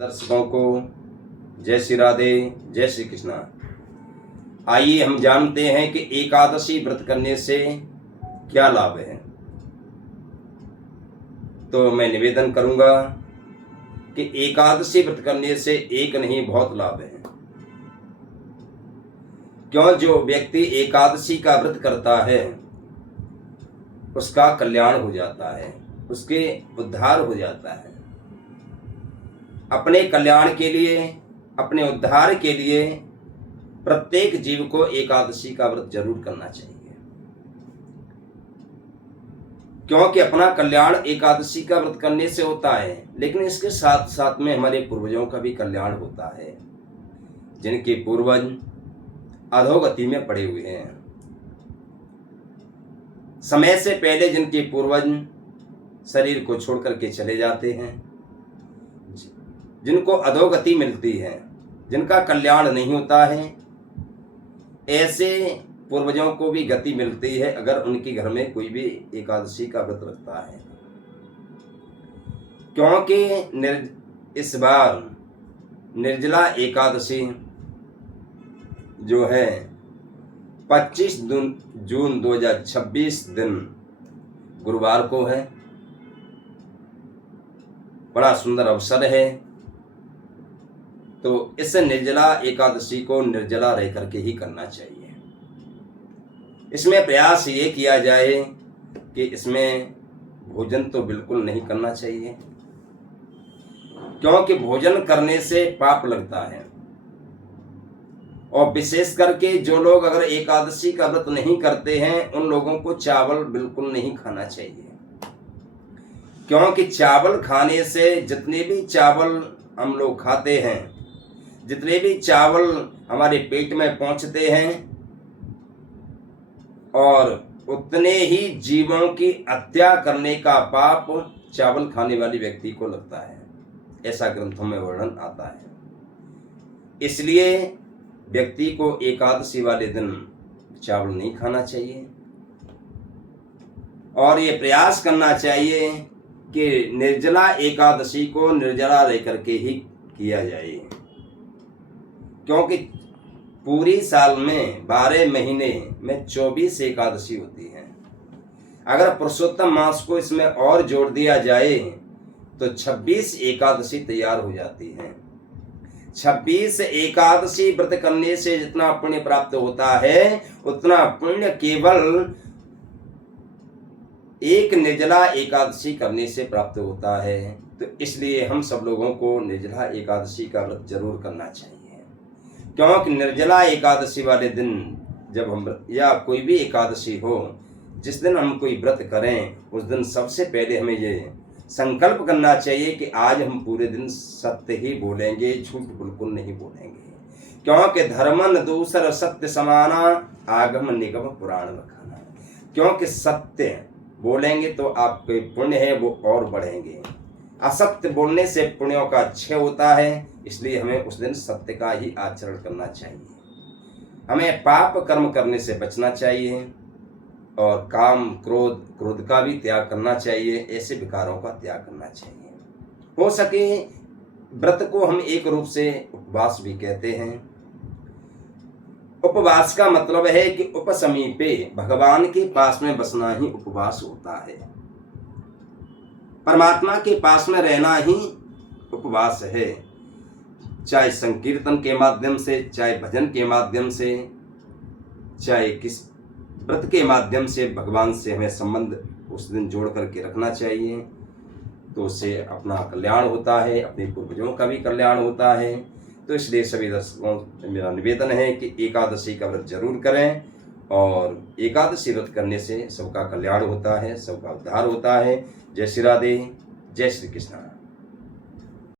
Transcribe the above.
दर्शकों को जय श्री राधे, जय श्री कृष्णा। आइए हम जानते हैं कि एकादशी व्रत करने से क्या लाभ है। तो मैं निवेदन करूंगा कि एकादशी व्रत करने से एक नहीं बहुत लाभ है। क्यों, जो व्यक्ति एकादशी का व्रत करता है उसका कल्याण हो जाता है, उसके उद्धार हो जाता है। अपने कल्याण के लिए, अपने उद्धार के लिए प्रत्येक जीव को एकादशी का व्रत जरूर करना चाहिए, क्योंकि अपना कल्याण एकादशी का व्रत करने से होता है। लेकिन इसके साथ साथ में हमारे पूर्वजों का भी कल्याण होता है, जिनके पूर्वज अधोगति में पड़े हुए हैं। समय से पहले जिनके पूर्वज शरीर को छोड़ करके चले जाते हैं, जिनको अधोगति मिलती है, जिनका कल्याण नहीं होता है, ऐसे पूर्वजों को भी गति मिलती है अगर उनके घर में कोई भी एकादशी का व्रत रखता है। क्योंकि इस बार निर्जला एकादशी जो है 25 जून 2026 दिन गुरुवार को है। बड़ा सुंदर अवसर है। तो इस निर्जला एकादशी को निर्जला रह करके ही करना चाहिए। इसमें प्रयास ये किया जाए कि इसमें भोजन तो बिल्कुल नहीं करना चाहिए, क्योंकि भोजन करने से पाप लगता है। और विशेष करके जो लोग अगर एकादशी का व्रत नहीं करते हैं उन लोगों को चावल बिल्कुल नहीं खाना चाहिए, क्योंकि चावल खाने से, जितने भी चावल हम लोग खाते हैं, जितने भी चावल हमारे पेट में पहुंचते हैं, और उतने ही जीवों की हत्या करने का पाप चावल खाने वाले व्यक्ति को लगता है। ऐसा ग्रंथों में वर्णन आता है। इसलिए व्यक्ति को एकादशी वाले दिन चावल नहीं खाना चाहिए, और ये प्रयास करना चाहिए कि निर्जला एकादशी को निर्जला रह करके ही किया जाए, क्योंकि पूरी साल में 12 महीने में 24 एकादशी होती हैं। अगर पुरुषोत्तम मास को इसमें और जोड़ दिया जाए तो 26 एकादशी तैयार हो जाती हैं। 26 एकादशी व्रत करने से जितना पुण्य प्राप्त होता है उतना पुण्य केवल एक निर्जला एकादशी करने से प्राप्त होता है। तो इसलिए हम सब लोगों को निर्जला एकादशी का व्रत जरूर करना चाहिए, क्योंकि निर्जला एकादशी वाले दिन जब हम, या कोई भी एकादशी हो, जिस दिन हम कोई व्रत करें उस दिन सबसे पहले हमें ये संकल्प करना चाहिए कि आज हम पूरे दिन सत्य ही बोलेंगे, झूठ बिल्कुल नहीं बोलेंगे। क्योंकि धर्मन दूसर सत्य समाना, आगम निगम पुराण बखाना। क्योंकि सत्य बोलेंगे तो आपके पुण्य है वो और बढ़ेंगे। असत्य बोलने से पुण्यों का क्षय होता है। इसलिए हमें उस दिन सत्य का ही आचरण करना चाहिए। हमें पाप कर्म करने से बचना चाहिए, और काम क्रोध का भी त्याग करना चाहिए। ऐसे विकारों का त्याग करना चाहिए। हो सके व्रत को हम एक रूप से उपवास भी कहते हैं। उपवास का मतलब है कि उपसमीपे, भगवान के पास में बसना ही उपवास होता है। परमात्मा के पास में रहना ही उपवास है। चाहे संकीर्तन के माध्यम से, चाहे भजन के माध्यम से, चाहे किस व्रत के माध्यम से भगवान से हमें संबंध उस दिन जोड़ करके रखना चाहिए। तो उससे अपना कल्याण होता है, अपने पूर्वजों का भी कल्याण होता है। तो इसलिए सभी दर्शकों से मेरा निवेदन है कि एकादशी का व्रत जरूर करें, और एकादशी व्रत करने से सबका कल्याण होता है, सबका उद्धार होता है। जय श्री राधे, जय श्री कृष्ण।